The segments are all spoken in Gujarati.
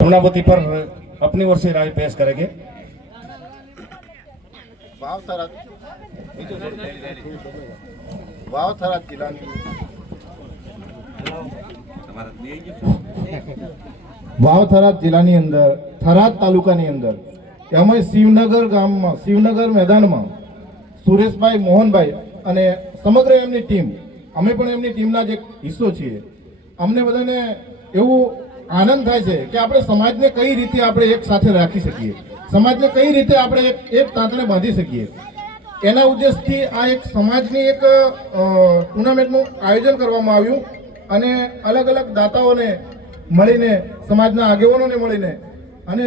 पूर्णावती पर अपनी ओर से राय पेश करेंगे। વાવ-થરાદ જિલ્લાની અંદર થરાદ તાલુકાની અંદર અમે શિવનગર ગામમાં શિવનગર મેદાનમાં સુરેશભાઈ મોહનભાઈ અને સમગ્ર એમની ટીમ અમે પણ એમની ટીમના જ એક હિસ્સો છીએ। અમને બધાને એવું આનંદ થાય છે કે આપણે સમાજને કઈ રીતે આપણે એક સાથે રાખી શકીએ, સમાજને કઈ રીતે આપણે એક તાંતણે બાંધી શકીએ। એના ઉદ્દેશથી આ એક સમાજની એક ટુર્નામેન્ટનું આયોજન કરવામાં આવ્યું અને અલગ અલગ દાતાઓને મળીને સમાજના આગેવાનોને મળીને અને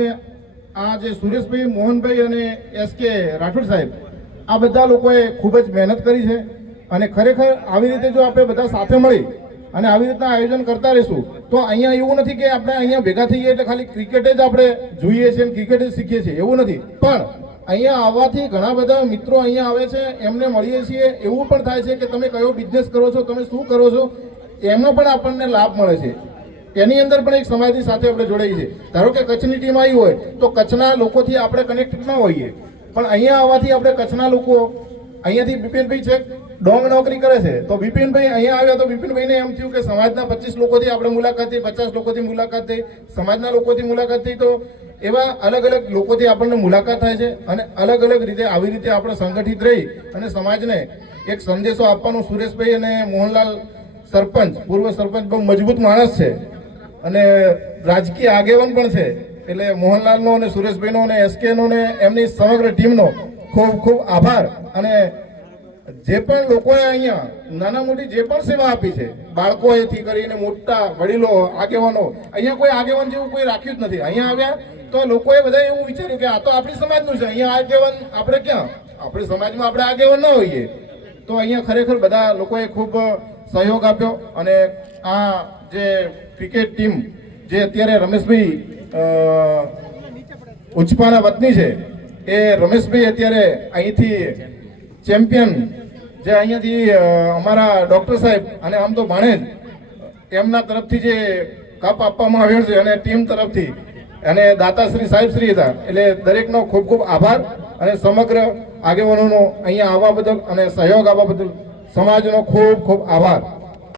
આ જે સુરેશભાઈ મોહનભાઈ અને એસકે રાઠોડ સાહેબ આ બધા લોકોએ ખૂબ જ મહેનત કરી છે અને ખરેખર આવી રીતે જો આપણે બધા સાથે મળી અને આવી રીતના આયોજન કરતા રહીશું તો અહીંયા એવું નથી કે આપણે અહીંયા ભેગા થઈએ એટલે ખાલી ક્રિકેટ જ આપણે જોઈએ છીએ અને ક્રિકેટ જ શીખીએ છીએ, એવું નથી। પણ અહીંયા આવવાથી ઘણા બધા મિત્રો અહીંયા આવે છે, એમને મળીએ છીએ। એવું પણ થાય છે કે તમે કયો બિઝનેસ કરો છો, તમે શું કરો છો, એનો પણ આપણને લાભ મળે છે। એની અંદર પણ એક સમાજની સાથે આપણે જોડાઈએ છીએ। ધારો કે કચ્છની ટીમ આવી હોય તો કચ્છના લોકોથી આપણે કનેક્ટેડ ન હોઈએ, પણ અહીંયા આવવાથી આપણે કચ્છના લોકો અહીંયાથી બિપિનભાઈ છે ડોંગ નોકરી કરે છે તો બિપિનભાઈ અહીંયા આવ્યા તો બિપિનભાઈને એમ થયું કે સમાજના 25 લોકોથી આપણે મુલાકાત થઈ, 50 લોકોથી મુલાકાત થઈ, સમાજના લોકોથી મુલાકાત થઈ, તો એવા અલગ અલગ લોકોથી આપણને મુલાકાત થાય છે અને અલગ અલગ રીતે આવી રીતે આપણે સંગઠિત રહી અને સમાજને એક સંદેશો આપવાનો સુરેશભાઈ અને મોહનલાલ સરપંચ પૂર્વ સરપંચ બહુ મજબૂત માણસ છે અને રાજકીય આગેવાન પણ છે, એટલે મોહનલાલનો અને સુરેશભાઈનો અને એસકેનો ને એમની સમગ્ર ટીમનો ખૂબ ખૂબ આભાર। અને જે પણ લોકોએ અહીંયા નાના મોટી જે પણ સેવા આપી છે, બાળકોએથી કરીને મોટા વડીલો આગેવાનો, અહીંયા કોઈ આગેવાન જેવું કોઈ રાખ્યું જ નથી। અહીંયા આવ્યા તો લોકોએ બધા એવું વિચાર્યું કે આ તો આપણી સમાજનું છે, અહીંયા આગેવાન આપણે ક્યાં, આપણી સમાજમાં આપણે આગેવાન ન હોઈએ। તો અહીંયા ખરેખર બધા લોકોએ ખૂબ સહયોગ આપ્યો અને આ જે ક્રિકેટ ટીમ જે અત્યારે રમેશભાઈ ઉચપાના વતની છે એ રમેશભાઈ અત્યારે અહીંથી ચેમ્પિયન જે અહીંયાથી અમારા ડૉક્ટર સાહેબ અને આમ તો ભાણેજ એમના તરફથી જે કપ આપવામાં આવ્યો છે અને ટીમ તરફથી અને દાતાશ્રી સાહેબશ્રી હતા, એટલે દરેકનો ખૂબ ખૂબ આભાર અને સમગ્ર આગેવાનોનો અહીંયા આવવા બદલ અને સહયોગ આપવા બદલ સમાજનો ખૂબ ખૂબ આભાર।